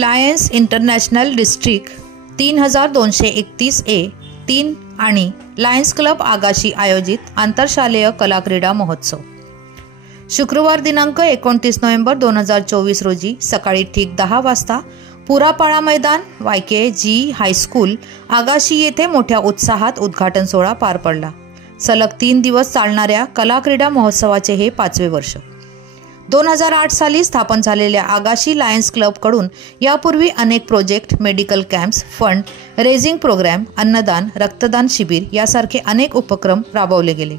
Lions international district 3231A3 आणि Lions club Agashi आयोजित आंतरशालेय कलाक्रीडा महोत्सव शुक्रवार दिनांक 29 नोव्हेंबर 2024 रोजी सकाळी ठीक 10 वाजता पुरापाळा मैदान YKG हायस्कूल आगाशी येथे मोठ्या उत्साहात उद्घाटन सोहळा पार पडला। सलग 3 दिवस चालणाऱ्या कलाक्रीडा महोत्सवाचे हे 5वे वर्ष। 2008 साली स्थापन झालेल्या आगाशी लायन्स क्लबकडून यापूर्वी अनेक project, medical camps, fund raising program, अन्नदान, रक्तदान शिबिर यासारखे अनेक उपक्रम राबवले गेले।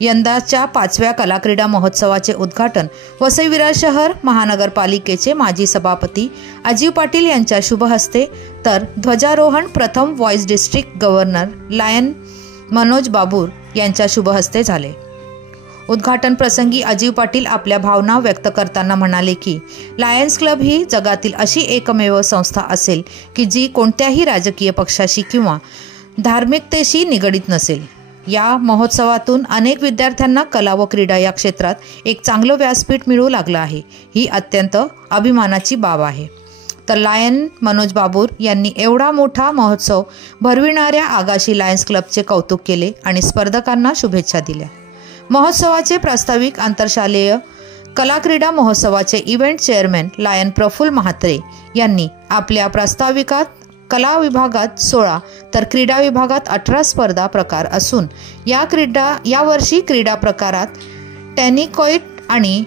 यंदाच्या 5व्या कलाक्रीडा महोत्सवाचे उद्घाटन वसई विरार शहर महानगरपालिकेचे माजी सभापती अजीव पाटील यांच्या शुभ हस्ते तर ध्वजारोहण प्रथम vice district governor lion Manoj Babur यांच्या शुभ हस्ते झाले। उद्घाटन प्रसंगी अजीव पाटील आपल्या भावना व्यक्त करताना म्हणाले की लायन्स क्लब ही जगातील अशी एकमेव संस्था असेल की जी कोणत्याही राजकीय पक्षाशी किंवा धार्मिकतेशी निगडीत नसेल। या महोत्सवातून अनेक विद्यार्थ्यांना कला व क्रीडा या क्षेत्रात एक चांगलं व्यासपीठ मिळू लागलं आहे, ही अत्यंत अभिमानाची बाब आहे। तर लायन मनोज बाबूर यांनी एवढा मोठा महोत्सव भरविणाऱ्या आगाशी लायन्स क्लबचे कौतुक केले आणि स्पर्धकांना शुभेच्छा दिल्या। महोत्सवाचे प्रास्ताविक आंतरशालेय कलाक्रीडा महोत्सवाचे event chairman Lion Prafull Mhatre यांनी आपल्या प्रास्ताविकात कला विभागात 16 तर क्रीडा विभागात 18 स्पर्धा प्रकार असून यावर्षी क्रीडा प्रकारात टेनिकॉइट आणि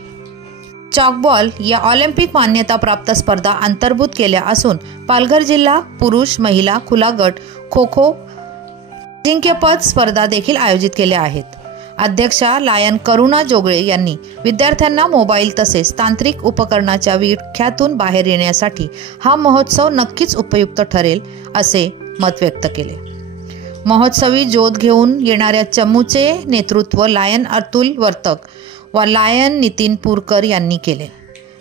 चॉकबॉल या ऑलिम्पिक मान्यताप्राप्त स्पर्धा अंतर्भूत केल्या असून पालघर जिल्हा पुरुष महिला खुला गट खो खो अजिंक्यपद स्पर्धा देखील आयोजित केल्या आहेत। अध्यक्षा लायन करुणा जोगळे यांनी विद्यार्थ्यांना मोबाईल तसेच तांत्रिक उपकरणाच्या विळख्यातून बाहेर येण्यासाठी हा महोत्सव नक्कीच उपयुक्त ठरेल असे मत व्यक्त केले। महोत्सवी ज्योत घेऊन येणाऱ्या चमूचे नेतृत्व लायन अतुल वर्तक व लायन नितीन पुरकर यांनी केले।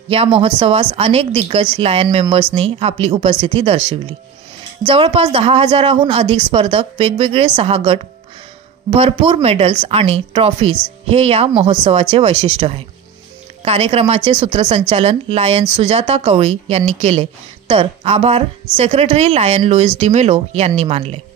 या महोत्सवास अनेक दिग्गज लायन मेंबर्सनी आपली उपस्थिती दर्शविली। जवळपास 10,000हून अधिक स्पर्धक, वेगवेगळे 6 गट, भरपूर मेडल्स आणि ट्रॉफीज हे या महोत्सवाचे वैशिष्ट्य आहे। कार्यक्रमाचे सूत्रसंचालन लायन सुजाता कवळी यांनी केले तर आभार सेक्रेटरी लायन लुईस डिमेलो यांनी मानले।